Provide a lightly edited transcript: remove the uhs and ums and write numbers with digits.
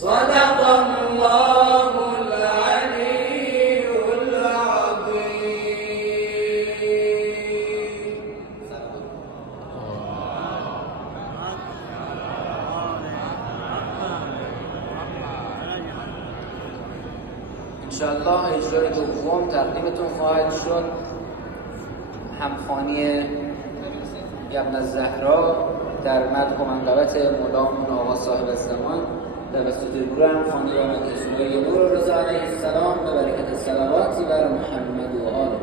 صدق الله العلي العظيم. انشاءالله اجرای دوم تقدیمتون خواهد شد همخوانی ابن الزهرا در مدح و منقبت مولامون آقا صاحب الزمان توسط گروه همخوانی و مدرسه نور رضا علیه السلام به برکت صلواتی بر محمد و آله.